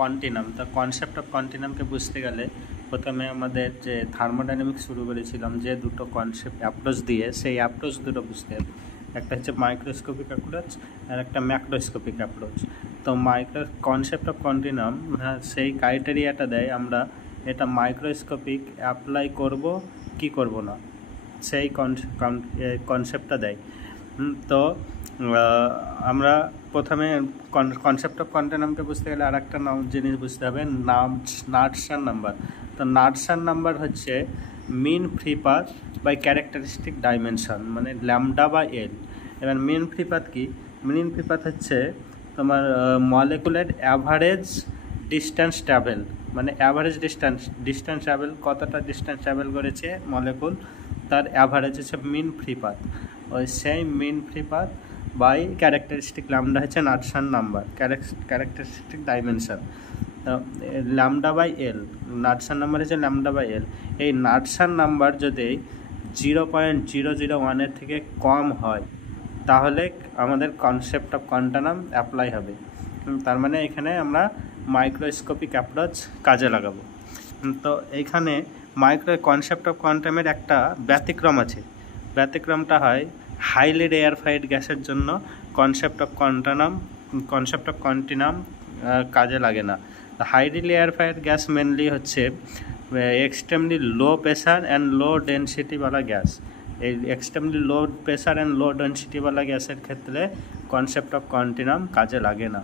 কন্টিনাম। তো concept of কন্টিনামকে বুঝতে গেলে প্রথমে আমাদের যে থার্মোডাইনামিক্স শুরু করেছিলাম যে দুটো কনসেপ্ট অ্যাপ্রোচ দিয়ে, সেই অ্যাপ্রোচ দুটো বুঝতে হবে। একটা হচ্ছে মাইক্রোস্কোপিক অ্যাপ্রোচ আর একটা ম্যাক্রোস্কোপিক অ্যাপ্রোচ। তো কনসেপ্ট অফ কন্টিনাম সেই ক্রাইটেরিয়াটা দেয় আমরা এটা মাইক্রোস্কোপিক অ্যাপ্লাই করব কি করব না, সেই কনসেপ্টটা দেয়। তো আমরা প্রথমে কনসেপ্ট অফ কন্টিনামকে বুঝতে গেলে আর একটা জিনিস বুঝতে হবে, নাটসান নাম্বার। তো নাটসান নাম্বার হচ্ছে mean free path by characteristic dimension, মানে ল্যামডা বা এল। এবার মিন ফ্রি পাথ কি? মিন ফ্রি পাথ হচ্ছে তোমার মলিকুলার অ্যাভারেজ ডিস্ট্যান্স ট্রাভেল, মানে অ্যাভারেজ ডিস্ট্যান্স ট্রাভেল, কতটা ডিস্ট্যান্স ট্রাভেল করেছে মলিকুল, তার অ্যাভারেজ হচ্ছে মিন ফ্রি পাথ। ওই সেই mean free path by characteristic lambda হচ্ছে Knudsen number, characteristic dimension. Lambda by L, Knudsen number হচ্ছে ল্যামডা বাই এল। এই নাটসান নাম্বার যদি 0.001 থেকে কম হয় তাহলে আমাদের কনসেপ্ট অফ কোয়ান্টাম অ্যাপ্লাই হবে। তার মানে এখানে আমরা মাইক্রোস্কোপিক অ্যাপ্রোচ কাজে লাগাবো। তো এইখানে কনসেপ্ট অফ কোয়ান্টামের একটা ব্যতিক্রম আছে। ব্যতিক্রমটা হয় হাইলি রেয়ারফাইড গ্যাসের জন্য কনসেপ্ট অফ কন্টিনাম কাজে লাগে না। হাইলি রেয়ারফাইড গ্যাস মেনলি হচ্ছে extremely low pressure and low ডেনসিটিওয়ালা গ্যাস। এই extremely low pressure and low ডেনসিটিওয়ালা গ্যাসের ক্ষেত্রে কনসেপ্ট অফ কন্টিনাম কাজে লাগে না।